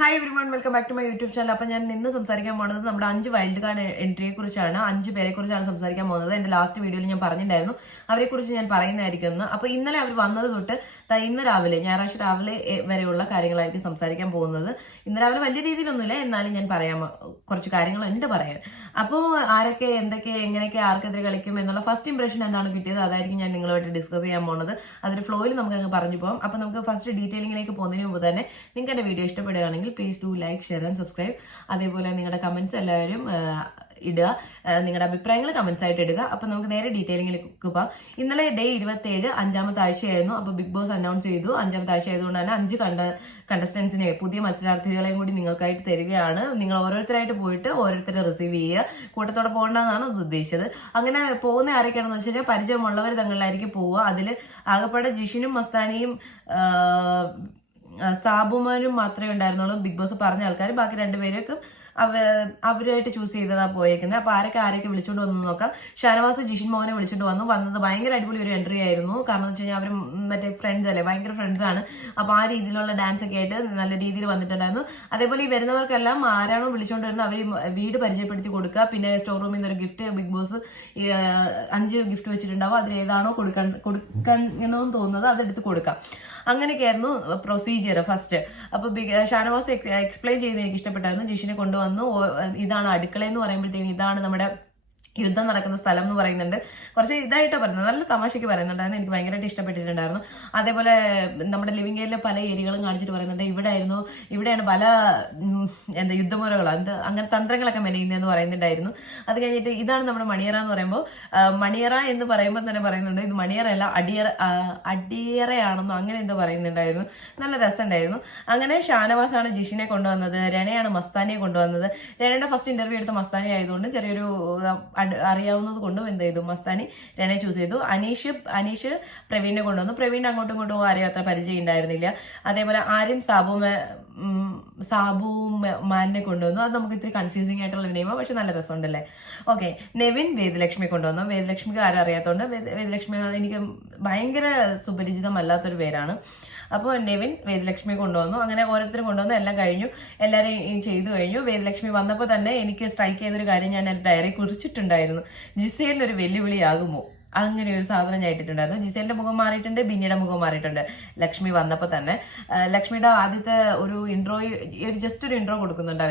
Hi everyone, welcome back to my YouTube channel. അപ്പോൾ ഞാൻ ഇന്ന് സംസാരിക്കാൻ പോകുന്നത് നമ്മുടെ 5 വൈൽഡ് കാർഡ് എൻട്രിയെ കുറിച്ചാണ്. 5 പേരെ കുറിച്ചാണ് സംസാരിക്കാൻ പോകുന്നത്. എന്റെ ലാസ്റ്റ് വീഡിയോയിൽ ഞാൻ പറഞ്ഞിട്ടുണ്ടായിരുന്നു അവരെ കുറിച്ച് ഞാൻ പറയുന്നതായിരിക്കും എന്ന്. അപ്പോൾ ഇന്നലെ അവർ വന്നത് തൊട്ട് ഇന്ന് രാവിലെ, ഞായറാഴ്ച രാവിലെ വരെയുള്ള കാര്യങ്ങളായിരിക്കും സംസാരിക്കാൻ പോകുന്നത്. ഇന്ന് രാവിലെ വലിയ രീതിയിലൊന്നുമില്ല, എന്നാലും ഞാൻ പറയാം, കുറച്ച് കാര്യങ്ങളുണ്ട് പറയാൻ. അപ്പോൾ ആരൊക്കെ എന്തൊക്കെ എങ്ങനെയൊക്കെ ആർക്കെതിരെ കളിക്കും എന്നുള്ള ഫസ്റ്റ് ഇംപ്രഷൻ എന്താണ് കിട്ടിയത് അതായിരിക്കും ഞാൻ നിങ്ങളുമായിട്ട് ഡിസ്കസ് ചെയ്യാൻ പോകുന്നത്. അതിന്റെ ഫ്ലോയിൽ നമുക്ക് അങ്ങ് പറഞ്ഞു പോകാം. അപ്പോൾ നമുക്ക് ഫസ്റ്റ് ഡീറ്റെയിലിംഗിലേക്ക് പോകുന്നതിന് മുമ്പ് തന്നെ നിങ്ങൾക്ക് എന്റെ വീഡിയോ ഇഷ്ടപ്പെടുകയാണെങ്കിൽ please do like, share and subscribe. അതേപോലെ നിങ്ങളുടെ കമന്റ്സ് എല്ലാവരും ഇടുക, നിങ്ങളുടെ അഭിപ്രായങ്ങൾ കമന്റ്സ് ആയിട്ട് ഇടുക. അപ്പൊ നമുക്ക് നേരെ ഡീറ്റെയിലിംഗിലേക്ക് പോകാം. ഇന്നലെ ഡേ 27 5ാമത്തെ ആഴ്ചയായിരുന്നു. അപ്പൊ ബിഗ് ബോസ് അനൗൺസ് ചെയ്തു 5ാമത്തെ ആഴ്ച ആയതുകൊണ്ട് തന്നെ 5 കണ്ടസ്റ്റൻസിനെ, പുതിയ മത്സരാർത്ഥികളെയും കൂടി നിങ്ങൾക്കായിട്ട് തരികയാണ്. നിങ്ങൾ ഓരോരുത്തരായിട്ട് പോയിട്ട് ഓരോരുത്തരെ റിസീവ് ചെയ്യുക, കൂട്ടത്തോടെ പോകേണ്ടതെന്നാണ് ഉദ്ദേശിച്ചത്. അങ്ങനെ പോകുന്ന ആരൊക്കെയാണെന്ന് വെച്ച് കഴിഞ്ഞാൽ പരിചയമുള്ളവർ തങ്ങളിലായിരിക്കും പോവുക. അതിൽ ആകപ്പാടെ ജിഷിനും മസ്താനിയും സാബുമാനും മാത്രമേ ഉണ്ടായിരുന്നുള്ളൂ ബിഗ് ബോസ് പറഞ്ഞ ആൾക്കാർ. ബാക്കി രണ്ടുപേരേക്കും അവരായിട്ട് ചൂസ് ചെയ്തതാ പോയേക്കുന്നത്. അപ്പൊ ആരൊക്കെ വിളിച്ചോണ്ട് വന്നു നോക്കാം. ഷാനവാസ് ജിഷിൻ മോഹനെ വിളിച്ചിട്ട് വന്നത് ഭയങ്കര അടിപൊളി ഒരു എൻട്രി ആയിരുന്നു. കാരണം എന്ന് വെച്ച് കഴിഞ്ഞാൽ അവർ മറ്റേ ഫ്രണ്ട്സ് അല്ലേ, ഭയങ്കര ഫ്രണ്ട്സ് ആണ്. അപ്പൊ ആ രീതിയിലുള്ള ഡാൻസ് ഒക്കെ ആയിട്ട് നല്ല രീതിയിൽ വന്നിട്ടുണ്ടായിരുന്നു. അതേപോലെ ഈ വരുന്നവർക്കെല്ലാം ആരാണോ വിളിച്ചോണ്ട് വരുന്നത് അവർ വീട് പരിചയപ്പെടുത്തി കൊടുക്കുക. പിന്നെ സ്റ്റോർ റൂമിൽ നിന്ന് ഒരു ഗിഫ്റ്റ് ബിഗ് ബോസ് 5 ഗിഫ്റ്റ് വെച്ചിട്ടുണ്ടാവും. അതിൽ ഏതാണോ കൊടുക്കണമെന്ന് തോന്നുന്നത് അതെടുത്ത് കൊടുക്കാം. അങ്ങനെയൊക്കെയായിരുന്നു പ്രൊസീജിയർ ഫസ്റ്റ്. അപ്പൊ ഷാനവാസ് എക്സ്പ്ലെയിൻ ചെയ്യുന്നത് എനിക്ക് ഇഷ്ടപ്പെട്ടായിരുന്നു. ജിഷിനെ കൊണ്ടുവന്നു. ഇതാണ് അടുക്കള എന്ന് പറയുമ്പോഴത്തേക്കും ഇതാണ് നമ്മുടെ യുദ്ധം നടക്കുന്ന സ്ഥലം എന്ന് പറയുന്നുണ്ട്. കുറച്ച് ഇതായിട്ടാണ് പറയുന്നത്, നല്ല തമാശയ്ക്ക് പറയുന്നുണ്ടായിരുന്നു. എനിക്ക് ഭയങ്കരമായിട്ട് ഇഷ്ടപ്പെട്ടിട്ടുണ്ടായിരുന്നു. അതേപോലെ നമ്മുടെ ലിവിംഗ് ഏരിയയിലെ പല ഏരിയകളും കാണിച്ചിട്ട് പറയുന്നുണ്ട് ഇവിടെയാണ് പല യുദ്ധമുറകളോ അങ്ങനെ തന്ത്രങ്ങളൊക്കെ മെനയുന്നതെന്ന് പറയുന്നുണ്ടായിരുന്നു. അത് കഴിഞ്ഞിട്ട് ഇതാണ് നമ്മുടെ മണിയറ എന്ന് പറയുമ്പോൾ, മണിയറ എന്ന് പറയുമ്പോൾ തന്നെ പറയുന്നുണ്ട് ഇത് മണിയറയല്ല അടിയറയാണെന്നോ അങ്ങനെ എന്തോ പറയുന്നുണ്ടായിരുന്നു. നല്ല രസമുണ്ടായിരുന്നു. അങ്ങനെ ഷാനവാസാണ് ജിഷിനെ കൊണ്ടുവന്നത്, രണയാണ് മസ്താനിയെ കൊണ്ടുവന്നത്. രണയുടെ ഫസ്റ്റ് ഇന്റർവ്യൂ എടുത്ത മസ്താനി ആയതുകൊണ്ട് ചെറിയൊരു അറിയാവുന്നത് കൊണ്ടും എന്ത് ചെയ്തു, മസ്താനി രണയെ ചൂസ് ചെയ്തു. അനീഷ് പ്രവീണിനെ കൊണ്ടുവന്നു. പ്രവീൺ അങ്ങോട്ടും ഇങ്ങോട്ടും ആരെയും അത്ര പരിചയം ഉണ്ടായിരുന്നില്ല. അതേപോലെ ആര്യൻ സാബുമാനെ കൊണ്ടുവന്നു. അത് നമുക്ക് ഇത്തിരി കൺഫ്യൂസിംഗ് ആയിട്ടുള്ള നെയിമാണ്, പക്ഷെ നല്ല രസമുണ്ടല്ലേ. ഓക്കെ, നെവിൻ വേദലക്ഷ്മി കൊണ്ടുവന്നു. വേദലക്ഷ്മിക്ക് ആരും അറിയാത്തതുകൊണ്ട് വേദലക്ഷ്മി എനിക്ക് ഭയങ്കര സുപരിചിതമല്ലാത്തൊരു പേരാണ്. അപ്പോൾ നെവിൻ വേദലക്ഷ്മി കൊണ്ടുവന്നു. അങ്ങനെ ഓരോരുത്തരും കൊണ്ടുവന്നു. എല്ലാം കഴിഞ്ഞു, എല്ലാവരെയും ചെയ്തു കഴിഞ്ഞു. വേദലക്ഷ്മി വന്നപ്പോൾ തന്നെ എനിക്ക് സ്ട്രൈക്ക് ചെയ്തൊരു കാര്യം ഞാൻ എൻ്റെ ഡയറി കുറിച്ചിട്ടുണ്ടായിരുന്നു. ജിസേലിനൊരു വെല്ലുവിളിയാകുമോ, അങ്ങനെ ഒരു സാധനം ഞാൻ ഇട്ടിട്ടുണ്ടായിരുന്നു. ജിസേലിന്റെ മുഖം മാറിയിട്ടുണ്ട്, ബിന്നിയുടെ മുഖം മാറിയിട്ടുണ്ട് ലക്ഷ്മി വന്നപ്പോൾ തന്നെ. ലക്ഷ്മിയുടെ ആദ്യത്തെ ഒരു ജസ്റ്റ് ഒരു ഇൻട്രോ കൊടുക്കുന്നുണ്ട്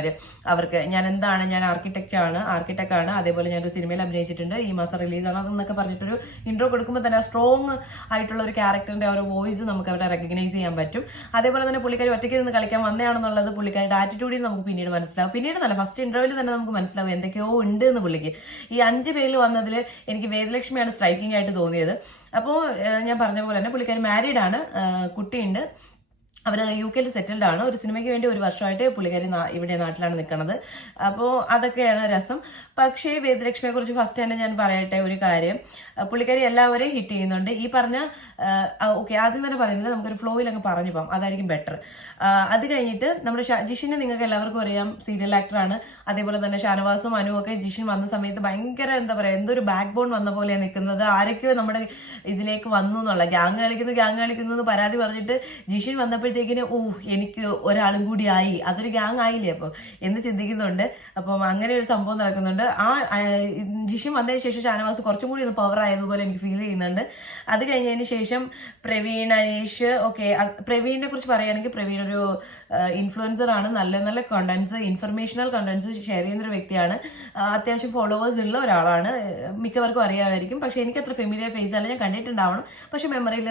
അവർക്ക്. ഞാൻ ആർക്കിടെക്റ്റ് ആണ്, അതേപോലെ ഞാനൊരു സിനിമയിൽ അഭിനയിച്ചിട്ടുണ്ട്, ഈ മാസം റിലീസാണ് അതെന്നൊക്കെ പറഞ്ഞിട്ടൊരു ഇൻട്രോ കൊടുക്കുമ്പോൾ തന്നെ സ്ട്രോങ് ആയിട്ടുള്ള ഒരു ക്യാരക്ടറിന്റെ ഒരു വോയിസ് നമുക്ക് അവരെ റെക്കഗ്നൈസ് ചെയ്യാൻ പറ്റും. അതേപോലെ തന്നെ പുള്ളിക്കാരി ഒറ്റയ്ക്ക് നിന്ന് കളിക്കാൻ വന്നതാണെന്നുള്ളത് പുള്ളിക്കാരുടെ ആറ്റിറ്റ്യൂഡിൽ നമുക്ക് പിന്നീട് മനസ്സിലാവും. പിന്നീട് നല്ല ഫസ്റ്റ് ഇന്റർവ്യൂവിൽ തന്നെ നമുക്ക് മനസ്സിലാവും എന്തൊക്കെയോ ഉണ്ട് എന്ന് പുള്ളിക്ക്. ഈ 5 പേരിൽ വന്നതിൽ എനിക്ക് വേദലക്ഷ്മിയാണ് സ്ട്രൈക്കിംഗ് ആയിട്ട് തോന്നിയത്. അപ്പോൾ ഞാൻ പറഞ്ഞ പോലെ തന്നെ പുള്ളിക്കാരി മാരീഡ് ആണ്, കുട്ടിയുണ്ട്, അവർ UK സെറ്റിൽഡ് ആണ്. ഒരു സിനിമയ്ക്ക് വേണ്ടി 1 വർഷമായിട്ട് പുള്ളിക്കാരി ഇവിടെ നാട്ടിലാണ് നിൽക്കുന്നത്. അപ്പോൾ അതൊക്കെയാണ് രസം. പക്ഷേ വേദലക്ഷ്മിയെ കുറിച്ച് ഫസ്റ്റ് തന്നെ ഞാൻ പറയട്ടെ ഒരു കാര്യം, പുള്ളിക്കാരി എല്ലാവരെയും ഹിറ്റ് ചെയ്യുന്നുണ്ട്. ഈ പറഞ്ഞ ഓക്കെ, ആദ്യം തന്നെ പറയുന്നത് നമുക്കൊരു ഫ്ലോയിൽ അങ്ങ് പറഞ്ഞു പോകാം, അതായിരിക്കും ബെറ്റർ. അത് കഴിഞ്ഞിട്ട് നമ്മുടെ ജിഷിനെ നിങ്ങൾക്ക് എല്ലാവർക്കും അറിയാം, സീരിയൽ ആക്ടറാണ്. അതേപോലെ തന്നെ ഷാനവാസും അനുവും ഒക്കെ ജിഷിൻ വന്ന സമയത്ത് ഭയങ്കര എന്തൊരു ബാക്ക് ബോൺ വന്ന പോലെയാണ് നിൽക്കുന്നത്. ആരൊക്കെയോ നമ്മുടെ ഇതിലേക്ക് വന്നു എന്നുള്ള ഗ്യാങ് കളിക്കുന്നു എന്ന് പരാതി പറഞ്ഞിട്ട് ജിഷിൻ വന്നപ്പോഴത്തേക്കിന് എനിക്ക് ഒരാളും കൂടി ആയി, അതൊരു ഗ്യാങ് ആയില്ലേ അപ്പോൾ എന്ന് ചിന്തിക്കുന്നുണ്ട്. അപ്പം അങ്ങനെ ഒരു സംഭവം നടക്കുന്നുണ്ട്. ജിഷിൻ വന്നതിന് ശേഷം ഷാനവാസ് കുറച്ചും കൂടി ഒന്ന് പവർ ആയതുപോലെ എനിക്ക് ഫീൽ ചെയ്യുന്നുണ്ട്. അത് കഴിഞ്ഞതിന് ശേഷം പ്രവീൺ, അനീഷ്, ഓക്കെ. പ്രവീണിനെ കുറിച്ച് പറയുകയാണെങ്കിൽ പ്രവീൺ ഒരു ഇൻഫ്ലുവൻസർ ആണ്. നല്ല കണ്ടന്റ്സ്, ഇൻഫർമേഷണൽ കണ്ടന്റ്സ് ഷെയർ ചെയ്യുന്ന ഒരു വ്യക്തിയാണ്. അത്യാവശ്യം ഫോളോവേഴ്സ് ഉള്ള ഒരാളാണ്, മിക്കവർക്കും അറിയാമായിരിക്കും. പക്ഷെ എനിക്ക് അത്ര ഫെമിലിയർ ഫേസ് അല്ല, ഞാൻ കണ്ടിട്ടുണ്ടാവണം, പക്ഷെ മെമ്മറിയിൽ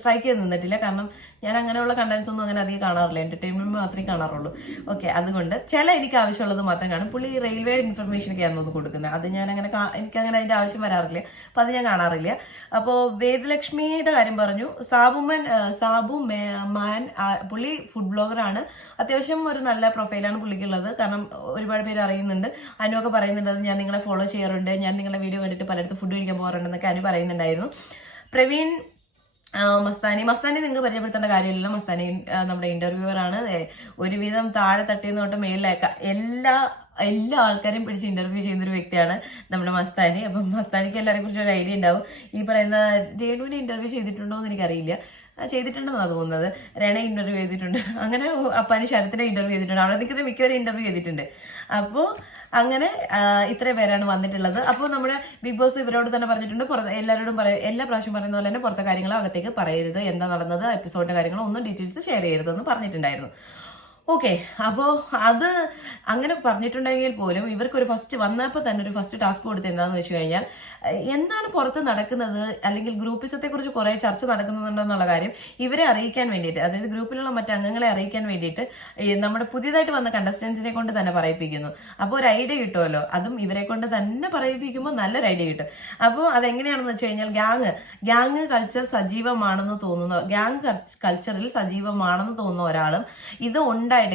സ്ട്രൈക്ക് ചെയ്ത് നിന്നിട്ടില്ല. കാരണം ഞാൻ അങ്ങനെയുള്ള കണ്ടന്റ്സ് ഒന്നും അങ്ങനെ അധികം കാണാറില്ല, എന്റർടൈൻമെന്റ് മാത്രമേ കാണാറുള്ളൂ. ഓക്കെ, അതുകൊണ്ട് എനിക്ക് ആവശ്യമുള്ളത് മാത്രം കാണും. പുള്ളി റെയിൽവേ ഇൻഫർമേഷൻ ഒക്കെ ആണെന്ന് കൊടുക്കുന്നത്, അത് ഞാൻ എനിക്കങ്ങനെ അതിന്റെ ആവശ്യം വരാറില്ല, അപ്പൊ അത് ഞാൻ കാണാറില്ല. അപ്പോൾ വേദലക്ഷ്മിയുടെ കാര്യം പറഞ്ഞു. സാബുമാൻ പുള്ളി ഫുഡ് ബ്ലോഗറാണ്. അത്യാവശ്യം ഒരു നല്ല പ്രൊഫൈലാണ് പുള്ളിക്കുള്ളത്. കാരണം ഒരുപാട് പേര് അറിയുന്നുണ്ട്. അനുവൊക്കെ പറയുന്നുണ്ട് ഞാൻ നിങ്ങളെ ഫോളോ ചെയ്യാറുണ്ട്, ഞാൻ നിങ്ങളുടെ വീഡിയോ കണ്ടിട്ട് പലയിടത്ത് ഫുഡ് കഴിക്കാൻ പോകാറുണ്ടെന്നൊക്കെ അനു പറയുന്നുണ്ടായിരുന്നു. പ്രവീൺ, മസ്താനി നിങ്ങൾക്ക് പരിചയപ്പെടുത്തേണ്ട കാര്യമില്ല. മസ്താനി നമ്മുടെ ഇന്റർവ്യൂവർ ആണ്. ഒരുവിധം താഴെ തട്ടിയെന്ന് തൊട്ട് മേളിലേക്ക എല്ലാ ആൾക്കാരെയും പിടിച്ച് ഇന്റർവ്യൂ ചെയ്യുന്ന ഒരു വ്യക്തിയാണ് നമ്മുടെ മസ്താനി. അപ്പം മസ്താനിക്ക് എല്ലാവരെ കുറിച്ച് ഒരു ഐഡിയ ഉണ്ടാവും. ഈ പറയുന്ന രേണുവിനെ ഇന്റർവ്യൂ ചെയ്തിട്ടുണ്ടോ എന്ന് എനിക്കറിയില്ല. ചെയ്തിട്ടുണ്ടെന്നാണ് തോന്നുന്നത്. രണ ഇന്റർവ്യൂ ചെയ്തിട്ടുണ്ട്, അങ്ങനെ അപ്പാനി ശരത്തിനെ ഇന്റർവ്യൂ ചെയ്തിട്ടുണ്ട്, അവിടെ നിൽക്കുന്ന മിക്കവരും ഇന്റർവ്യൂ ചെയ്തിട്ടുണ്ട്. അപ്പോൾ അങ്ങനെ ഇത്രയും പേരാണ് വന്നിട്ടുള്ളത്. അപ്പോൾ നമ്മുടെ ബിഗ് ബോസ് ഇവരോട് തന്നെ പറഞ്ഞിട്ടുണ്ട്, എല്ലാവരോടും എല്ലാ പ്രാവശ്യം പറയുന്ന പോലെ തന്നെ പുറത്തെ കാര്യങ്ങൾ അകത്തേക്ക് പറയരുത്, എന്താ നടന്നത്, എപ്പിസോഡിന്റെ കാര്യങ്ങളോ ഒന്നും ഡീറ്റെയിൽസ് ഷെയർ ചെയ്യരുതെന്ന് പറഞ്ഞിട്ടുണ്ടായിരുന്നു. ഓക്കെ, അപ്പോൾ അത് അങ്ങനെ പറഞ്ഞിട്ടുണ്ടെങ്കിൽ പോലും ഇവർക്കൊരു ഫസ്റ്റ് വന്നപ്പോൾ തന്നെ ഒരു ഫസ്റ്റ് ടാസ്ക് കൊടുത്ത് എന്താണെന്ന് വെച്ച് കഴിഞ്ഞാൽ എന്താണ് പുറത്ത് നടക്കുന്നത്, അല്ലെങ്കിൽ ഗ്രൂപ്പിസത്തെ കുറിച്ച് കുറെ ചർച്ച നടക്കുന്നുണ്ടെന്നുള്ള കാര്യം ഇവരെ അറിയിക്കാൻ വേണ്ടിയിട്ട്, അതായത് ഗ്രൂപ്പിലുള്ള മറ്റു അംഗങ്ങളെ അറിയിക്കാൻ വേണ്ടിയിട്ട് നമ്മുടെ പുതിയതായിട്ട് വന്ന കണ്ടസ്റ്റൻസിനെ കൊണ്ട് തന്നെ പറയിപ്പിക്കുന്നു. അപ്പോൾ ഒരു ഐഡിയ കിട്ടുമല്ലോ, അതും ഇവരെ കൊണ്ട് തന്നെ പറയിപ്പിക്കുമ്പോൾ നല്ലൊരു ഐഡിയ കിട്ടും. അപ്പോൾ അതെങ്ങനെയാണെന്ന് വെച്ച് കഴിഞ്ഞാൽ ഗ്യാങ് കൾച്ചർ സജീവമാണെന്ന് തോന്നുന്ന, ഗ്യാങ് കൾച്ചറിൽ സജീവമാണെന്ന് തോന്നുന്ന ഒരാളും, ഇത്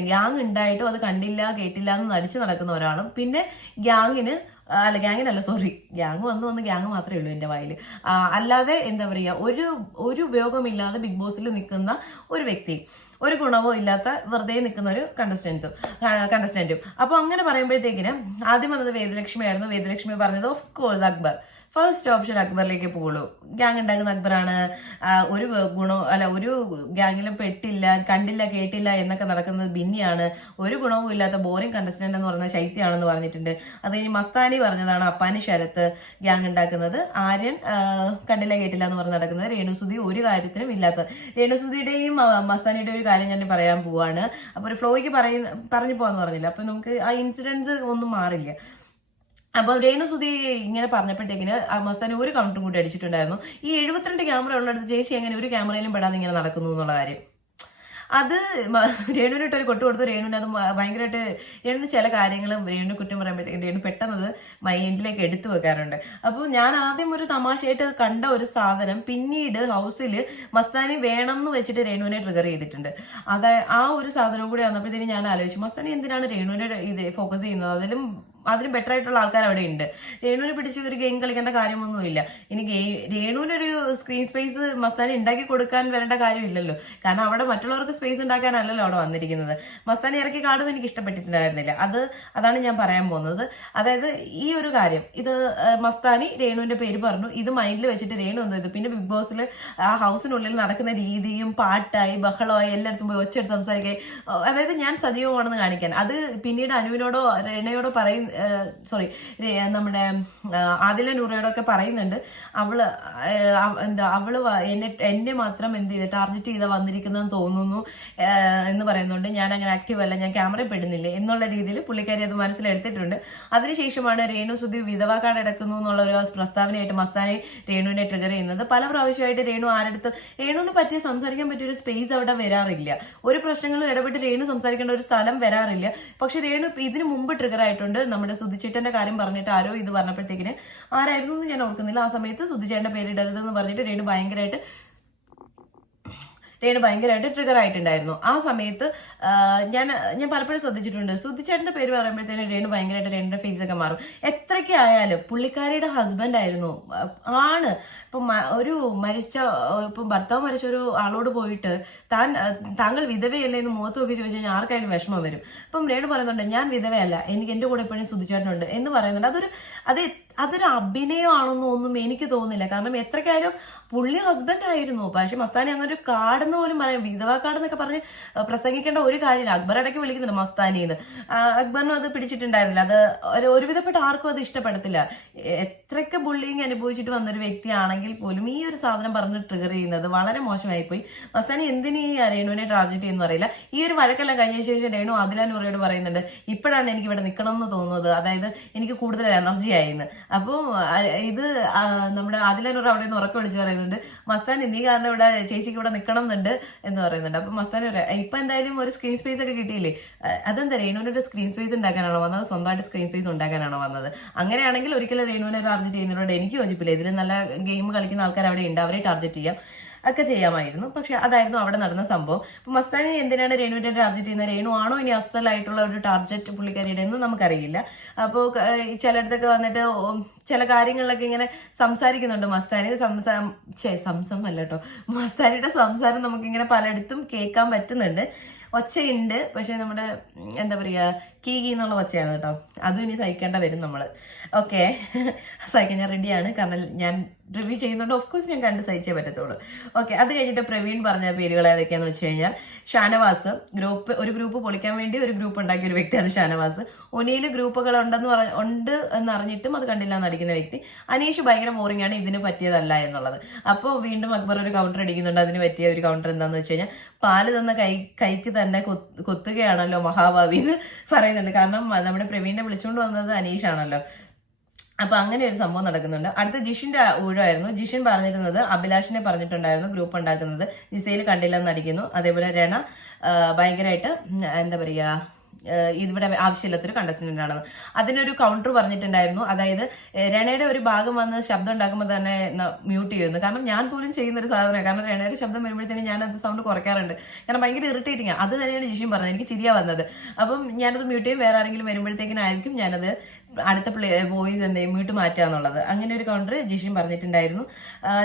ഗ്യാങ് ഉണ്ടായിട്ടും അത് കണ്ടില്ല കേട്ടില്ല എന്ന് നടിച്ചു നടക്കുന്ന ഒരാളും, പിന്നെ ഗ്യാങ്ങിനല്ല, ഗ്യാങ് വന്ന് ഗ്യാങ് മാത്രമേ ഉള്ളൂ എൻ്റെ വായിൽ, അല്ലാതെ എന്താ പറയുക, ഒരു ഉപയോഗമില്ലാതെ ബിഗ് ബോസിൽ നിൽക്കുന്ന ഒരു വ്യക്തി, ഒരു ഗുണവോ ഇല്ലാത്ത വെറുതെ നിൽക്കുന്ന ഒരു കണ്ടസ്റ്റന്റും. അപ്പോൾ അങ്ങനെ പറയുമ്പോഴത്തേക്കിന് ആദ്യം വന്നത് വേദലക്ഷ്മി ആയിരുന്നു. വേദലക്ഷ്മി പറഞ്ഞത് of course Akbar, first option അക്ബറിലേക്ക് പോകുള്ളൂ. ഗ്യാങ് ഉണ്ടാക്കുന്ന അക്ബറാണ്, ഒരു ഗ്യാങ്ങിലും പെട്ടില്ല, കണ്ടില്ല കേട്ടില്ല എന്നൊക്കെ നടക്കുന്നത് ബിന്നിയാണ്, ഒരു ഗുണവും ഇല്ലാത്ത ബോറിംഗ് കണ്ടസ്റ്റന്റ് എന്ന് പറയുന്നത് ശൈത്യാണെന്ന് പറഞ്ഞിട്ടുണ്ട്. അത് കഴിഞ്ഞ് മസ്താനി പറഞ്ഞതാണ് അപ്പാനി ശരത്ത് ഗ്യാങ് ഉണ്ടാക്കുന്നത്, ആര്യൻ കണ്ടില്ല കേട്ടില്ല എന്ന് പറഞ്ഞ് നടക്കുന്നത്, രേണുസുതി ഒരു കാര്യത്തിനും ഇല്ലാത്ത. രേണുസുതിയുടെയും മസ്താനിയുടെയും ഒരു കാര്യം ഞാൻ പറയാൻ പോവാണ്. അപ്പൊ ഒരു ഫ്ലോയ്ക്ക് പറഞ്ഞു പോവാന്ന് പറഞ്ഞില്ല, അപ്പൊ നമുക്ക് ആ ഇൻസിഡൻസ് ഒന്നും മാറില്ല. അപ്പൊ രേണുസുതി ഇങ്ങനെ പറഞ്ഞപ്പോഴത്തേക്കിന് മസ്താനി ഒരു കൗണ്ടറും കൂടി അടിച്ചിട്ടുണ്ടായിരുന്നു. ഈ 72 ക്യാമറ ഉള്ളിടത്ത് ചേച്ചി എങ്ങനെ ഒരു ക്യാമറയിലും പെടാതെ ഇങ്ങനെ നടക്കുന്നു എന്നുള്ള കാര്യം, അത് രേണുവിനിട്ട് ഒരു കൊട്ടു കൊടുത്തു. രേണുവിന് അത് ഭയങ്കരമായിട്ട്, രേണുവിന് ചില കാര്യങ്ങളും രേണുവിനെ കുറ്റം പറയുമ്പോഴത്തേക്കും രേണു പെട്ടെന്നത് മൈൻഡിലേക്ക് എടുത്തു വെക്കാറുണ്ട്. അപ്പോൾ ഞാൻ ആദ്യം ഒരു തമാശയായിട്ട് കണ്ട ഒരു സാധനം പിന്നീട് ഹൗസിൽ മസ്താനി വേണം എന്ന് വെച്ചിട്ട് രേണുവിനെ ട്രിഗർ ചെയ്തിട്ടുണ്ട്. ആ ഒരു സാധനം കൂടി വന്നപ്പോഴത്തേക്കും ഞാൻ ആലോചിച്ചു, മസ്താനി എന്തിനാണ് രേണുവിനെ ഇത് ഫോക്കസ് ചെയ്യുന്നത്, അതിലും ബെറ്റർ ആയിട്ടുള്ള ആൾക്കാർ അവിടെ ഉണ്ട്. രേണുവിനെ പിടിച്ച് ഒരു ഗെയിം കളിക്കേണ്ട കാര്യമൊന്നുമില്ല. ഇനി രേണുവിനൊരു സ്ക്രീൻ സ്പേസ് മസ്താനി ഉണ്ടാക്കി കൊടുക്കാൻ വരേണ്ട കാര്യമില്ലല്ലോ, കാരണം അവിടെ മറ്റുള്ളവർക്ക് സ്പേസ് ഉണ്ടാക്കാനല്ലല്ലോ അവിടെ വന്നിരിക്കുന്നത്. മസ്താനി ഇറക്കി കാർഡും എനിക്ക് ഇഷ്ടപ്പെട്ടിട്ടുണ്ടായിരുന്നില്ല. അതാണ് ഞാൻ പറയാൻ പോകുന്നത്. അതായത് ഈ ഒരു കാര്യം, ഇത് മസ്താനി രേണുവിന്റെ പേര് പറഞ്ഞു, ഇത് മൈൻഡിൽ വെച്ചിട്ട് രേണു എന്തോ ഇത്, പിന്നെ ബിഗ് ബോസിൽ ആ ഹൗസിനുള്ളിൽ നടക്കുന്ന രീതിയും പാട്ടായി ബഹളമായി എല്ലായിടത്തും പോയി ഒച്ചെടുത്ത് സംസാരിക്കാൻ, അതായത് ഞാൻ സജീവമാണെന്ന് കാണിക്കാൻ, അത് പിന്നീട് അനുവിനോടോ രേണയോടോ നമ്മുടെ ആദില നൂറയോടൊക്കെ പറയുന്നുണ്ട്, അവള് എന്നെ മാത്രം എന്ത് ചെയ്ത് ടാർഗറ്റ് ചെയ്ത് വന്നിരിക്കുന്നതെന്ന് തോന്നുന്നു എന്ന് പറയുന്നുണ്ട്. ഞാൻ അങ്ങനെ ആക്റ്റീവ് അല്ല, ഞാൻ ക്യാമറ പെടുന്നില്ലേ എന്നുള്ള രീതിയിൽ പുള്ളിക്കാരി അത് മനസ്സിലെടുത്തിട്ടുണ്ട്. അതിനുശേഷമാണ് രേണു സുധി വിധവാ കാർഡ് എടുക്കുന്നു എന്നുള്ള ഒരു പ്രസ്താവനയായിട്ട് മസ്താനി രേണുവിനെ ട്രിഗർ ചെയ്യുന്നത്. പല പ്രാവശ്യമായിട്ട് രേണു രേണുവിന് പറ്റിയ സംസാരിക്കാൻ പറ്റിയ ഒരു സ്പേസ് അവിടെ വരാറില്ല, ഒരു പ്രശ്നങ്ങളും ഇടപെട്ട് രേണു സംസാരിക്കേണ്ട ഒരു സ്ഥലം വരാറില്ല. പക്ഷെ രേണു ഇതിനു മുമ്പ് ട്രിഗർ ആയിട്ടുണ്ട്. നമ്മുടെ സുധിച്ചേട്ടന്റെ കാര്യം പറഞ്ഞിട്ട് ആരോ ഇത് പറഞ്ഞപ്പോഴത്തേക്കിന്, ആരായിരുന്നു എന്ന് ഞാൻ ഓർക്കുന്നില്ല, ആ സമയത്ത് സുധിച്ചേട്ടന്റെ പേരിടരുതെന്ന് പറഞ്ഞിട്ട് രേണു ഭയങ്കരമായിട്ട് ട്രിഗർ ആയിട്ടുണ്ടായിരുന്നു. ആ സമയത്ത് ഞാൻ പലപ്പോഴും ശ്രദ്ധിച്ചിട്ടുണ്ട്, സുധിച്ചേട്ടന്റെ പേര് പറയുമ്പോഴത്തേനും രേണു ഭയങ്കരമായിട്ട് രേണുവിന്റെ ഫേസ് ഒക്കെ മാറും. എത്രയൊക്കെ ആയാലും പുള്ളിക്കാരിയുടെ ഹസ്ബൻഡ് ആയിരുന്നു, ആണ്. ഇപ്പം ഭർത്താവ് മരിച്ച ഒരു ആളോട് പോയിട്ട് താങ്കൾ വിധവയല്ലേ എന്ന് മുഖത്ത് നോക്കി ചോദിച്ചു കഴിഞ്ഞാൽ ആർക്കായാലും വിഷമം വരും. അപ്പം രേണു പറയുന്നുണ്ട്, ഞാൻ വിധവയല്ല, എനിക്ക് എന്റെ കൂടെ എപ്പോഴും സുധിച്ചേട്ടനുണ്ട് എന്ന് പറയുന്നുണ്ട്. അതൊരു അഭിനയമാണെന്നോ ഒന്നും എനിക്ക് തോന്നുന്നില്ല. കാരണം എത്രക്കായാലും പുള്ളി ഹസ്ബൻഡ് ആയിരുന്നു. പക്ഷെ മസ്താനി അങ്ങനെ ഒരു കാർഡെന്ന് പോലും പറയാം, വിധവാ കാർഡ് എന്നൊക്കെ പറഞ്ഞ് പ്രസംഗിക്കേണ്ട ഒരു കാര്യമില്ല. അക്ബർ ഇടയ്ക്ക് വിളിക്കുന്നുണ്ട് മസ്താനിന്ന്, അക്ബറിനും അത് പിടിച്ചിട്ടുണ്ടായിരുന്നില്ല. അത് ഒരുവിധപ്പെട്ട ആർക്കും അത് ഇഷ്ടപ്പെടത്തില്ല. എത്രയൊക്കെ ബുള്ളിങ് അനുഭവിച്ചിട്ട് വന്നൊരു വ്യക്തിയാണെങ്കിൽ പോലും ഈ ഒരു സാധനം പറഞ്ഞ് ട്രിഗർ ചെയ്യുന്നത് വളരെ മോശമായിപ്പോയി. മസ്താനി എന്തിനു ഈ രേണുവിനെ ടാർഗറ്റ് ചെയ്യുന്ന അറിയില്ല. ഈ ഒരു വഴക്കെല്ലാം കഴിഞ്ഞ ശേഷം രേണു ആദില നൂറയോട് പറയുന്നുണ്ട്, ഇപ്പോഴാണ് എനിക്ക് ഇവിടെ നിൽക്കണം എന്ന് തോന്നുന്നത്, അതായത് എനിക്ക് കൂടുതൽ എനർജി ആയിന്ന്. അപ്പോൾ ഇത് നമ്മുടെ ആദില നൂർ അവിടെ നിന്ന് ഉറക്കം വിളിച്ച് പറയുന്നുണ്ട്, മസ്താനി നീ കാരണം ഇവിടെ ചേച്ചിക്ക് ഇവിടെ നിൽക്കണം എന്നുണ്ട് എന്ന് പറയുന്നുണ്ട്. അപ്പൊ മസ്താനി പറയാം, ഇപ്പൊ എന്തായാലും ഒരു സ്ക്രീൻ സ്പേസ് ഒക്കെ കിട്ടിയില്ലേ, അതെന്താ രേണുവിന്റെ സ്ക്രീൻ സ്പേസ് ഉണ്ടാക്കാനാണോ വന്നത്, സ്വന്തമായിട്ട് സ്ക്രീൻ സ്പേസ് ഉണ്ടാക്കാനാണോ വന്നത്? അങ്ങനെയാണെങ്കിൽ ഒരിക്കലും രേണുവിനെ ടാർഗറ്റ് ചെയ്യുന്നതിനോട് എനിക്ക് യോജിപ്പില്ല. ഇതിൽ നല്ല ഗെയിം കളിക്കുന്ന ആൾക്കാർ അവിടെ ഉണ്ട്, അവരെ ടാർഗറ്റ് ചെയ്യാം, ഒക്കെ ചെയ്യാമായിരുന്നു. പക്ഷെ അതായിരുന്നു അവിടെ നടന്ന സംഭവം. അപ്പൊ മസ്താനി എന്തിനാണ് രേണുവിന്റെ ടാർഗറ്റ് ചെയ്യുന്നത്, രേണു ആണോ ഇനി അസലായിട്ടുള്ള ഒരു ടാർഗറ്റ് പുള്ളിക്കാരിയുടെ എന്ന് നമുക്കറിയില്ല. അപ്പോൾ ചിലയിടത്തൊക്കെ വന്നിട്ട് ചില കാര്യങ്ങളിലൊക്കെ ഇങ്ങനെ സംസാരിക്കുന്നുണ്ട് മസ്താനി. സംസം അല്ല കേട്ടോ, മസ്താനിയുടെ സംസാരം നമുക്കിങ്ങനെ പലയിടത്തും കേൾക്കാൻ പറ്റുന്നുണ്ട്. ഒച്ചയുണ്ട്, പക്ഷെ നമ്മുടെ എന്താ പറയുക കീ എന്നുള്ള ഒച്ചയാണ് കേട്ടോ. അതും ഇനി സഹിക്കേണ്ട വരും നമ്മൾ. ഓക്കെ, സഹിക്കാൻ ഞാൻ റെഡിയാണ്, കാരണം ഞാൻ റിവ്യൂ ചെയ്യുന്നുണ്ട്. ഓഫ് കോഴ്സ് ഞാൻ കണ്ട് സഹിച്ചേ പറ്റത്തുള്ളൂ. ഓക്കെ, അത് കഴിഞ്ഞിട്ട് പ്രവീൺ പറഞ്ഞ പേരുകൾ ഏതൊക്കെയാന്ന് വെച്ച് കഴിഞ്ഞാൽ ഷാനവാസ്, ഒരു ഗ്രൂപ്പ് പൊളിക്കാൻ വേണ്ടി ഒരു ഗ്രൂപ്പ് ഉണ്ടാക്കിയ ഒരു വ്യക്തിയാണ് ഷാനവാസ്. ഒനിയിൽ ഗ്രൂപ്പുകൾ ഉണ്ട് എന്നറിഞ്ഞിട്ടും അത് കണ്ടില്ല എന്നടിക്കുന്ന വ്യക്തി. അനീഷ് ഭയങ്കര ബോറിംഗ് ആണ്, ഇതിന് പറ്റിയതല്ല എന്നുള്ളത്. അപ്പോൾ വീണ്ടും അക്ബർ ഒരു കൗണ്ടർ അടിക്കുന്നുണ്ട്. അതിന് പറ്റിയ ഒരു കൗണ്ടർ എന്താണെന്ന് വെച്ച് കഴിഞ്ഞാൽ പാല് തന്ന കൈക്ക് തന്നെ കൊത്തുകയാണല്ലോ മഹാഭാവി എന്ന് പറയുന്നുണ്ട്. കാരണം നമ്മുടെ പ്രവീണിനെ വിളിച്ചുകൊണ്ട് വന്നത് അനീഷാണല്ലോ. അപ്പൊ അങ്ങനെ ഒരു സംഭവം നടക്കുന്നുണ്ട്. അടുത്ത ജിഷിന്റെ ഊഴമായിരുന്നു. ജിഷിൻ പറഞ്ഞിരുന്നത് അഭിലാഷിനെ പറഞ്ഞിട്ടുണ്ടായിരുന്നു ഗ്രൂപ്പ് ഉണ്ടാക്കുന്നത്, ജിസയിൽ കണ്ടില്ലെന്ന് അടിക്കുന്നു. അതേപോലെ രണ ഭയങ്കരമായിട്ട് എന്താ പറയാ ഇവിടെ ആവശ്യമില്ലാത്തൊരു കണ്ടസ്റ്റന്റ് ആണെന്ന് അതിനൊരു കൗണ്ടർ പറഞ്ഞിട്ടുണ്ടായിരുന്നു. അതായത് രണയുടെ ഒരു ഭാഗം വന്ന് ശബ്ദം ഉണ്ടാക്കുമ്പോൾ തന്നെ മ്യൂട്ട് ചെയ്യുന്നു. കാരണം ഞാൻ പോലും ചെയ്യുന്ന ഒരു സാധനമാണ്. കാരണം രണയുടെ ശബ്ദം വരുമ്പോഴത്തേനും ഞാൻ അത് സൗണ്ട് കുറയ്ക്കാറുണ്ട്. കാരണം ഭയങ്കര ഇറിറ്റേറ്റിംഗ് ആണ്. അത് തന്നെയാണ് ജിഷിൻ പറഞ്ഞത്. എനിക്ക് ചിരിയാ വന്നത്. അപ്പം ഞാനത് മ്യൂട്ട് ചെയ്യും, വേറെ ആരെങ്കിലും വരുമ്പോഴത്തേക്കിനായിരിക്കും ഞാനത് അടുത്ത വോയിസ് എന്തെയും മ്യൂട്ട് മാറ്റുക എന്നുള്ളത്. അങ്ങനെ ഒരു കൗണ്ടർ ജിഷിൻ പറഞ്ഞിട്ടുണ്ടായിരുന്നു.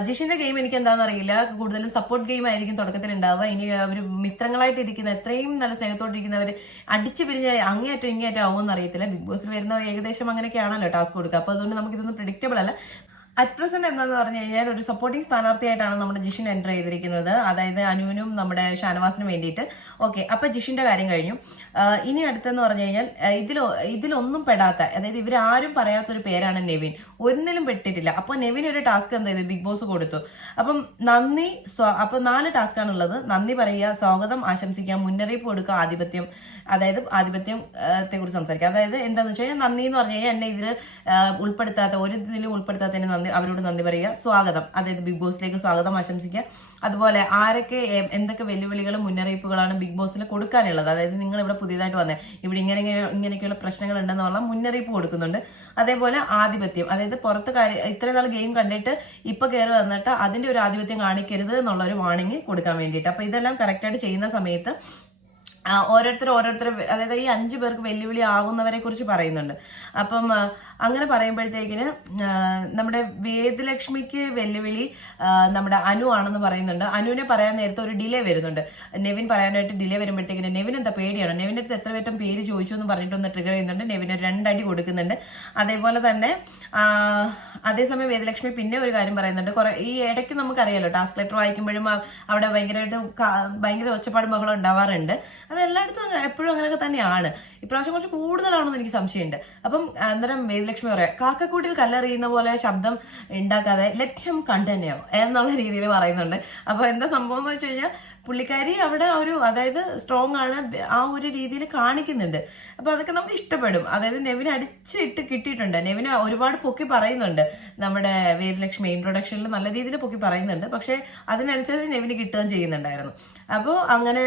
ജിഷിന്റെ ഗെയിം എനിക്ക് എന്താണെന്ന് അറിയില്ല, കൂടുതലും സപ്പോർട്ട് ഗെയിം ആയിരിക്കും തുടക്കത്തിൽ ഉണ്ടാവുക. ഇനി അവർ മിത്രങ്ങളായിട്ട് ഇരിക്കുന്ന എത്രയും നല്ല സ്നേഹത്തോട്ടിരിക്കുന്നവർ അടിച്ചു പിരിഞ്ഞ് അങ്ങേയറ്റം ഇങ്ങേയറ്റം ആവുമെന്ന് അറിയത്തില്ല. ബിഗ് ബോസിൽ വരുന്ന ഏകദേശം അങ്ങനെയൊക്കെയാണല്ലോ ടാസ്ക് കൊടുക്കുക. അപ്പൊ അതുകൊണ്ട് നമുക്കിതൊന്നും പ്രിഡിക്റ്റബിൾ അല്ല. അറ്റ് പ്രസന്റ് എന്താന്ന് പറഞ്ഞു കഴിഞ്ഞാൽ ഒരു സപ്പോർട്ടിംഗ് സ്ഥാനാർത്ഥിയായിട്ടാണ് നമ്മുടെ ജിഷിൻ എൻ്റർ ചെയ്തിരിക്കുന്നത്. അതായത് അനുവിനും നമ്മുടെ ഷാനവാസിനും വേണ്ടിയിട്ട്. ഓക്കെ, അപ്പൊ ജിഷിന്റെ കാര്യം കഴിഞ്ഞു. ഇനി അടുത്തെന്ന് പറഞ്ഞു കഴിഞ്ഞാൽ ഇതിലൊന്നും പെടാത്ത, അതായത് ഇവരാരും പറയാത്തൊരു പേരാണ് നെവിൻ. ഒന്നിലും പെട്ടിട്ടില്ല. അപ്പൊ നെവിൻ ഒരു ടാസ്ക് എന്താ ചെയ്തു, ബിഗ് ബോസ് കൊടുത്തു. അപ്പം നന്ദി, അപ്പൊ 4 ടാസ്കാണ് ഉള്ളത്. നന്ദി പറയുക, സ്വാഗതം ആശംസിക്കുക, മുന്നറിയിപ്പ് കൊടുക്കുക, ആധിപത്യം, അതായത് ആധിപത്യത്തെ കുറിച്ച് സംസാരിക്കുക. അതായത് എന്താണെന്ന് വെച്ച് കഴിഞ്ഞാൽ നന്ദി എന്ന് പറഞ്ഞു കഴിഞ്ഞാൽ എന്നെ ഇതിൽ ഉൾപ്പെടുത്താത്ത, ഒരു ഇതിലും ഉൾപ്പെടുത്താത്തതിന് നന്ദി, അവരോട് നന്ദി പറയുക. സ്വാഗതം, അതായത് ബിഗ് ബോസിലേക്ക് സ്വാഗതം ആശംസിക്കുക. അതുപോലെ ആരൊക്കെ എന്തൊക്കെ വെല്ലുവിളികളും മുന്നറിയിപ്പുകളാണ് ബിഗ് ബോസിൽ കൊടുക്കാനുള്ളത്, അതായത് നിങ്ങൾ ഇവിടെ പുതിയതായിട്ട് വന്നേ, ഇവിടെ ഇങ്ങനെയൊക്കെയുള്ള പ്രശ്നങ്ങൾ ഉണ്ടെന്നുള്ള മുന്നറിയിപ്പ് കൊടുക്കുന്നുണ്ട്. അതേപോലെ ആധിപത്യം, അതായത് പുറത്ത് ഇത്രയും നാൾ ഗെയിം കണ്ടിട്ട് ഇപ്പൊ കയറി വന്നിട്ട് അതിന്റെ ഒരു ആധിപത്യം കാണിക്കരുത് എന്നുള്ള ഒരു വാർണിംഗ് കൊടുക്കാൻ വേണ്ടിയിട്ട്. അപ്പൊ ഇതെല്ലാം കറക്റ്റായിട്ട് ചെയ്യുന്ന സമയത്ത് ഓരോരുത്തർ അതായത് ഈ 5 പേർക്ക് വെല്ലുവിളി ആവുന്നവരെ കുറിച്ച് പറയുന്നുണ്ട്. അപ്പം അങ്ങനെ പറയുമ്പോഴത്തേക്കിന് നമ്മുടെ വേദലക്ഷ്മിക്ക് വെല്ലുവിളി നമ്മുടെ അനു ആണെന്ന് പറയുന്നുണ്ട്. അനുവിനെ പറയാൻ നേരത്തെ ഒരു ഡിലേ വരുന്നുണ്ട്. നെവിൻ പറയാനായിട്ട് ഡിലേ വരുമ്പോഴത്തേക്കിന് നെവിൻ എന്താ പേടിയാണ്, നെവിൻ്റെ അടുത്ത് എത്ര വട്ടം പേര് ചോദിച്ചു എന്ന് പറഞ്ഞിട്ടൊന്ന് ട്രിഗർ ചെയ്യുന്നുണ്ട്. നെവിന് 2 അടി കൊടുക്കുന്നുണ്ട്. അതേപോലെ തന്നെ അതേസമയം വേദലക്ഷ്മി പിന്നെ ഒരു കാര്യം പറയുന്നുണ്ട്. ഈ ഇടയ്ക്ക് നമുക്കറിയാലോ ടാസ്ക് ലെറ്റർ വായിക്കുമ്പോഴും അവിടെ ഭയങ്കര ഒച്ചപ്പാടും ബഹളം ഉണ്ടാവാറുണ്ട്. അത് എല്ലായിടത്തും എപ്പോഴും അങ്ങനെയൊക്കെ തന്നെയാണ്. ഇപ്രാവശ്യം കുറച്ച് കൂടുതലാണെന്ന് എനിക്ക് സംശയമുണ്ട്. അപ്പം അന്നേരം വേദലക്ഷ്മി പറയാം, കാക്കക്കൂട്ടിൽ കല്ലെറിയുന്ന പോലെ ശബ്ദം ഉണ്ടാക്കാതെ ലെറ്റ് ഹിം കണ്ടിന്യൂ എന്നുള്ള രീതിയിൽ പറയുന്നുണ്ട്. അപ്പൊ എന്താ സംഭവം എന്ന് വെച്ച് കഴിഞ്ഞാൽ പുള്ളിക്കാരി അവിടെ അതായത് സ്ട്രോങ് ആണ്, ആ ഒരു രീതിയിൽ കാണിക്കുന്നുണ്ട്. അപ്പൊ അതൊക്കെ നമുക്ക് ഇഷ്ടപ്പെടും. അതായത് നെവിനെ അടിച്ചിട്ട് കിട്ടിയിട്ടുണ്ട്. നെവിനെ ഒരുപാട് പൊക്കി പറയുന്നുണ്ട്. നമ്മുടെ വേദലക്ഷ്മി ഇൻട്രൊഡക്ഷനിൽ നല്ല രീതിയിൽ പൊക്കി പറയുന്നുണ്ട്. പക്ഷെ അതിനനുസരിച്ച് നെവിന് കിട്ടുകയും ചെയ്യുന്നുണ്ടായിരുന്നു. അപ്പോൾ അങ്ങനെ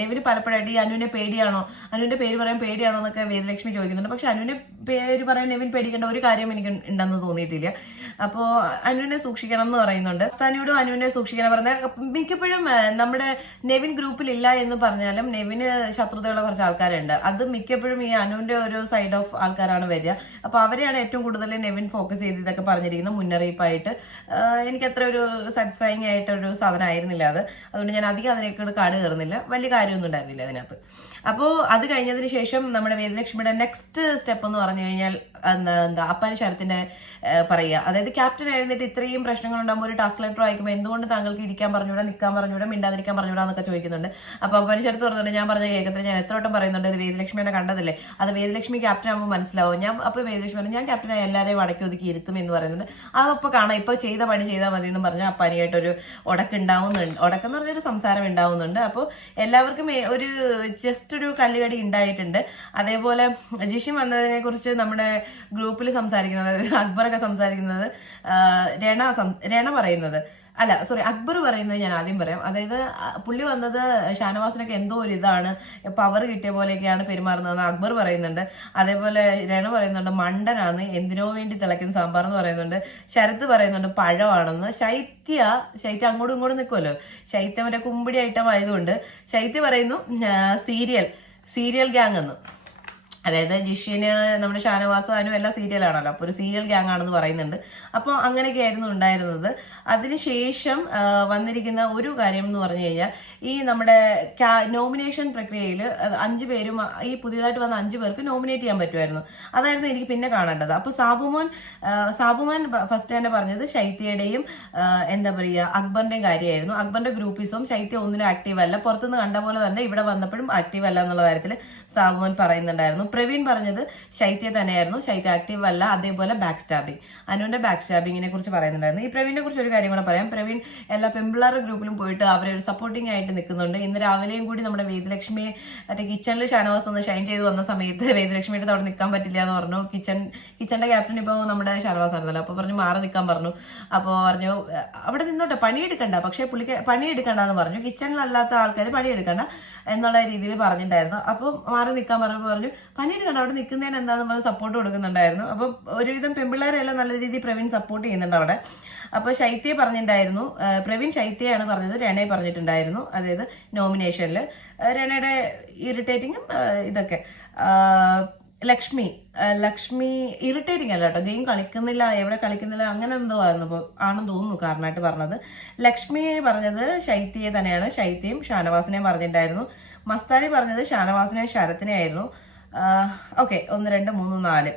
നെവിന് പലപ്പോഴായിട്ട് ഈ അനുവിനെ പേടിയാണോ, അനുവിന്റെ പേര് പറയാൻ പേടിയാണോ എന്നൊക്കെ വേദലക്ഷ്മി ചോദിക്കുന്നുണ്ട്. പക്ഷെ അനുവിന്റെ പേര് പറയാൻ നെവിൻ പേടിക്കേണ്ട ഒരു കാര്യം എനിക്ക് ഉണ്ടെന്ന് തോന്നിയിട്ടില്ല. അപ്പോ അനുവിനെ സൂക്ഷിക്കണം എന്ന് പറയുന്നുണ്ട്. സ്ഥാനിയോടും അനുവിനെ സൂക്ഷിക്കണം പറഞ്ഞ മിക്കപ്പോഴും നമ്മുടെ നെവിൻ ഗ്രൂപ്പിൽ ഇല്ല എന്ന് പറഞ്ഞാലും നെവിന് ശത്രുതയുള്ള കുറച്ച് ആൾക്കാരുണ്ട്. അത് മിക്കപ്പോഴും ഈ അനുവിന്റെ ഒരു സൈഡ് ഓഫ് ആൾക്കാരാണ് വരിക. അപ്പൊ അവരെയാണ് ഏറ്റവും കൂടുതൽ നെവിൻ ഫോക്കസ് ചെയ്ത് ഇതൊക്കെ പറഞ്ഞിരിക്കുന്നത് മുന്നറിയിപ്പായിട്ട്. എനിക്ക് അത്ര ഒരു സാറ്റിസ്ഫൈങ് ആയിട്ടൊരു സാധനം ആയിരുന്നില്ല അത്. അതുകൊണ്ട് ഞാൻ അധികം അതിനേക്കൂടെ കാട് കയറുന്നില്ല. വലിയ കാര്യമൊന്നും ഉണ്ടായിരുന്നില്ല അതിനകത്ത്. അപ്പോൾ അത് കഴിഞ്ഞതിന് ശേഷം നമ്മുടെ വേദലക്ഷ്മിയുടെ നെക്സ്റ്റ് സ്റ്റെപ്പ് എന്ന് പറഞ്ഞു കഴിഞ്ഞാൽ അപ്പാനി ശരത്തിന്റെ പറയുക. അതായത് ക്യാപ്റ്റൻ ആയിരുന്നിട്ട് ഇത്രയും പ്രശ്നങ്ങൾ ഉണ്ടാകുമ്പോൾ ഒരു ടാസ്ക് ലെറ്റർ വായിക്കുമ്പോൾ എന്തുകൊണ്ട് താങ്കൾക്ക് ഇരിക്കാൻ പറഞ്ഞൂടാ, നിൽക്കാൻ പറഞ്ഞൂടാ, മിണ്ടാതിരിക്കാൻ പറഞ്ഞൂടാ എന്നൊക്കെ ചോദിക്കുന്നുണ്ട്. അപ്പൊ അപ്പാനി ശരത്ത് പറഞ്ഞിട്ട് ഞാൻ പറഞ്ഞ കേൾക്കത്തില്ല, ഞാൻ എത്ര വട്ടം പറയുന്നുണ്ട്, അത് വേദലക്ഷ്മിനെ കണ്ടതല്ലേ, അത് വേദലക്ഷ്മി ക്യാപ്റ്റൻ ആകുമ്പോൾ മനസ്സിലാവും. അപ്പൊ വേദലക്ഷ്മി പറഞ്ഞു ഞാൻ ക്യാപ്റ്റനായി എല്ലാവരെയും അടക്കി ഒതുക്കി ഇരുത്തും എന്ന് പറയുന്നുണ്ട്. അപ്പൊ കാണാം, ഇപ്പൊ ചെയ്ത പണി ചെയ്താൽ മതി എന്ന് പറഞ്ഞാൽ അപ്പാനിയായിട്ടൊരു ഉടക്കെന്ന് പറഞ്ഞൊരു സംസാരം ഉണ്ടാവുന്നുണ്ട്. അപ്പോൾ എല്ലാവർക്കും ഒരു ജസ്റ്റ് ഒരു കല്ലുകടി ഉണ്ടായിട്ടുണ്ട്. അതേപോലെ ജിഷിൻ വന്നതിനെ കുറിച്ച് നമ്മുടെ ഗ്രൂപ്പിൽ സംസാരിക്കുന്നത്, അതായത് അക്ബറൊക്കെ സംസാരിക്കുന്നത്, രണ പറയുന്നത് അക്ബർ പറയുന്നത് ഞാൻ ആദ്യം പറയാം. അതായത് പുള്ളി വന്നത് ഷാനവാസിനൊക്കെ എന്തോ ഒരു ഇതാണ്, പവർ കിട്ടിയ പോലെയൊക്കെയാണ് പെരുമാറുന്നതെന്ന് അക്ബർ പറയുന്നുണ്ട്. അതേപോലെ രണ പറയുന്നുണ്ട് മണ്ടനാന്ന്, എന്തിനോ വേണ്ടി തിളയ്ക്കുന്ന സാമ്പാർ എന്ന് പറയുന്നുണ്ട്. ശരത്ത് പറയുന്നുണ്ട് പഴമാണെന്ന്. ശൈത്യ അങ്ങോട്ടും ഇങ്ങോട്ടും നിൽക്കുമല്ലോ, ശൈത്യം മറ്റേ കുമ്പിടി ഐറ്റം ആയതുകൊണ്ട് ശൈത്യ പറയുന്നു സീരിയൽ ഗ്യാങ് എന്ന്. അതായത് ജിഷ്യന് നമ്മുടെ ഷാനവാസ് അനു എല്ലാം സീരിയലാണല്ലോ, അപ്പോൾ ഒരു സീരിയൽ ഗ്യാങ് ആണെന്ന് പറയുന്നുണ്ട്. അപ്പോൾ അങ്ങനെയൊക്കെ ആയിരുന്നു ഉണ്ടായിരുന്നത്. അതിനുശേഷം വന്നിരിക്കുന്ന ഒരു കാര്യം എന്ന് പറഞ്ഞു കഴിഞ്ഞാൽ ഈ നമ്മുടെ നോമിനേഷൻ പ്രക്രിയയിൽ 5 പേരും ഈ പുതിയതായിട്ട് വന്ന 5 പേർക്ക് നോമിനേറ്റ് ചെയ്യാൻ പറ്റുമായിരുന്നു. അതായിരുന്നു എനിക്ക് പിന്നെ കാണേണ്ടത്. അപ്പോൾ സാബുമോൻ ഫസ്റ്റ് തന്നെ പറഞ്ഞത് ശൈത്യയുടെയും എന്താ പറയുക അക്ബറിന്റെയും കാര്യമായിരുന്നു. അക്ബറിന്റെ ഗ്രൂപ്പിസും ശൈത്യ ഒന്നിലും ആക്റ്റീവ് അല്ല, പുറത്തുനിന്ന് കണ്ട പോലെ തന്നെ ഇവിടെ വന്നപ്പോഴും ആക്റ്റീവ് അല്ല എന്നുള്ള കാര്യത്തിൽ സാബുമോൻ പറയുന്നുണ്ടായിരുന്നു. പ്രവീൺ പറഞ്ഞത് ശൈത്യ തന്നെയായിരുന്നു, ശൈത്യ ആക്റ്റീവ് അല്ല, അതേപോലെ ബാക്ക് സ്റ്റാബിങ്, അനുവിന്റെ ബാക്ക് സ്റ്റാബിങ്ങിനെ കുറിച്ച് പറയുന്നുണ്ടായിരുന്നു. ഈ പ്രവീണിനെ കുറിച്ച് ഒരു കാര്യം കൂടെ പറയാം. പ്രവീൺ എല്ലാ പെമ്പിള്ളാർ ഗ്രൂപ്പിലും പോയിട്ട് അവരെ ഒരു സപ്പോർട്ടിംഗ് ആയിട്ട് നിൽക്കുന്നുണ്ട്. ഇന്ന് രാവിലെയും കൂടി നമ്മുടെ വേദലക്ഷ്മിയെ മറ്റേ കിച്ചണിൽ ഷാനവാസ് ഒന്ന് ഷൈൻ ചെയ്ത് വന്ന സമയത്ത് വേദലക്ഷ്മിയുടെ അവിടെ നിൽക്കാൻ പറ്റില്ല എന്ന് പറഞ്ഞു. കിച്ചണിന്റെ ക്യാപ്റ്റൻ ഇപ്പോൾ നമ്മുടെ ഷാനവാസ് ആയിരുന്നല്ലോ, അപ്പോൾ പറഞ്ഞു മാറി നിൽക്കാൻ പറഞ്ഞു. അപ്പോൾ പറഞ്ഞു അവിടെ നിന്നോട്ടെ, പണിയെടുക്കണ്ട, പക്ഷേ പുള്ളിക്ക് പണിയെടുക്കണ്ട എന്ന് പറഞ്ഞു. കിച്ചണിലല്ലാത്ത ആൾക്കാർ പണിയെടുക്കണ്ട എന്നുള്ള രീതിയിൽ പറഞ്ഞിട്ടുണ്ടായിരുന്നു. അപ്പോൾ മാറി നിൽക്കാൻ പറഞ്ഞു പണിയെടുക്കണ്ട, അവിടെ നിൽക്കുന്നതിന് എന്താണെന്ന് പറഞ്ഞ് സപ്പോർട്ട് കൊടുക്കുന്നുണ്ടായിരുന്നു. അപ്പോൾ ഒരുവിധം പെൺപിള്ളേരെല്ലാം നല്ല രീതിയിൽ പ്രവീൺ സപ്പോർട്ട് ചെയ്യുന്നുണ്ട് അവിടെ. അപ്പോൾ ശൈത്യ പറഞ്ഞിട്ടുണ്ടായിരുന്നു, പ്രവീൺ ശൈത്യയാണ് പറഞ്ഞത്, രണയെ പറഞ്ഞിട്ടുണ്ടായിരുന്നു. അതായത് നോമിനേഷനിൽ രണയുടെ ഇറിറ്റേറ്റിങ്ങും ഇതൊക്കെ. ലക്ഷ്മി ഇറിറ്റേറ്റിംഗ് അല്ല കേട്ടോ, ഗെയിം കളിക്കുന്നില്ല, എവിടെ കളിക്കുന്നില്ല, അങ്ങനെ എന്തോ ആണെന്ന് തോന്നുന്നു കാരണമായിട്ട് പറഞ്ഞത്. ലക്ഷ്മിയെ പറഞ്ഞത് ശൈത്യയെ തന്നെയാണ്, ശൈത്യയും ഷാനവാസിനെയും പറഞ്ഞിട്ടുണ്ടായിരുന്നു. മസ്താനി പറഞ്ഞത് ഷാനവാസിനെയും ശരത്തിനെ ആയിരുന്നു. Okay, 1 2 3 4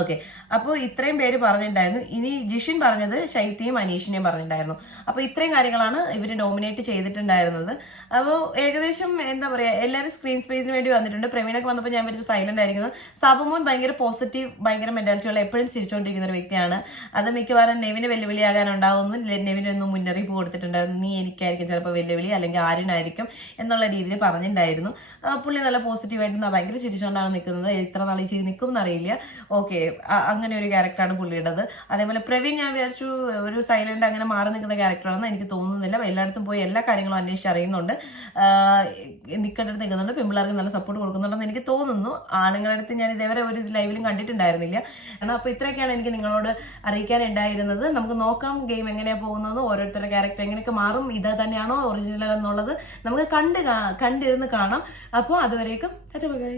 okay. അപ്പോൾ ഇത്രയും പേര് പറഞ്ഞിട്ടുണ്ടായിരുന്നു. ഇനി ജിഷിൻ പറഞ്ഞത് ശൈത്യയും അനീഷിനെയും പറഞ്ഞിട്ടുണ്ടായിരുന്നു. അപ്പോൾ ഇത്രയും കാര്യങ്ങളാണ് ഇവർ നോമിനേറ്റ് ചെയ്തിട്ടുണ്ടായിരുന്നത്. അപ്പോൾ ഏകദേശം എന്താ പറയുക, എല്ലാവരും സ്ക്രീൻ സ്പേസിന് വേണ്ടി വന്നിട്ടുണ്ട്. പ്രവീണൊക്കെ വന്നപ്പോൾ ഞാൻ വിചാരിച്ചു സൈലന്റ് ആയിരിക്കുന്നത്. സാബുമോൻ ഭയങ്കര പോസിറ്റീവ്, ഭയങ്കര മെന്റാലിറ്റിയുള്ള, എപ്പോഴും ചിരിച്ചുകൊണ്ടിരിക്കുന്ന ഒരു വ്യക്തിയാണ്. അത് മിക്കവാറും നെവിന് വെല്ലുവിളിയാകാനുണ്ടാവുന്നു. നെവിനൊന്നും മുന്നറിയിപ്പ് കൊടുത്തിട്ടുണ്ടായിരുന്നു, നീ എനിക്കായിരിക്കും ചിലപ്പോൾ വെല്ലുവിളി, അല്ലെങ്കിൽ ആരിനായിരിക്കും എന്നുള്ള രീതിയിൽ പറഞ്ഞിട്ടുണ്ടായിരുന്നു. പുള്ളി നല്ല പോസിറ്റീവായിട്ട് ഭയങ്കര ചിരിച്ചുകൊണ്ടാണ് നിൽക്കുന്നത്. എത്ര നാളെ ചെയ്ത് നിൽക്കും എന്നറിയില്ല. ഓക്കെ, അങ്ങനെ ഒരു ക്യാരക്ടറാണ് പുള്ളിയുടേത്. അതേപോലെ പ്രവീൺ ഞാൻ വിചാരിച്ചു ഒരു സൈലന്റ് അങ്ങനെ മാറി നിൽക്കുന്ന ക്യാരക്ടറാണെന്ന് എനിക്ക് തോന്നുന്നില്ല. എല്ലായിടത്തും പോയി എല്ലാ കാര്യങ്ങളും അന്വേഷിച്ച് അറിയുന്നുണ്ട്, നിൽക്കേണ്ടടുത്ത് നിൽക്കുന്നുണ്ട്, പെൺപിള്ളേർക്ക് നല്ല സപ്പോർട്ട് കൊടുക്കുന്നുണ്ടെന്ന് എനിക്ക് തോന്നുന്നു. ആണുങ്ങളുടെ അടുത്ത് ഞാൻ ഇതേവരെ ഒരു ലൈവിലും കണ്ടിട്ടുണ്ടായിരുന്നില്ല. കാരണം അപ്പോൾ ഇത്രയൊക്കെയാണ് എനിക്ക് നിങ്ങളോട് അറിയിക്കാനുണ്ടായിരുന്നത്. നമുക്ക് നോക്കാം ഗെയിം എങ്ങനെയാണ് പോകുന്നത്, ഓരോരുത്തരുടെ ക്യാരക്ടർ എങ്ങനെയൊക്കെ മാറും, ഇത് തന്നെയാണോ ഒറിജിനൽ എന്നുള്ളത് നമുക്ക് കണ്ടിരുന്ന് കാണാം. അപ്പോൾ അതുവരേക്കും ബൈ.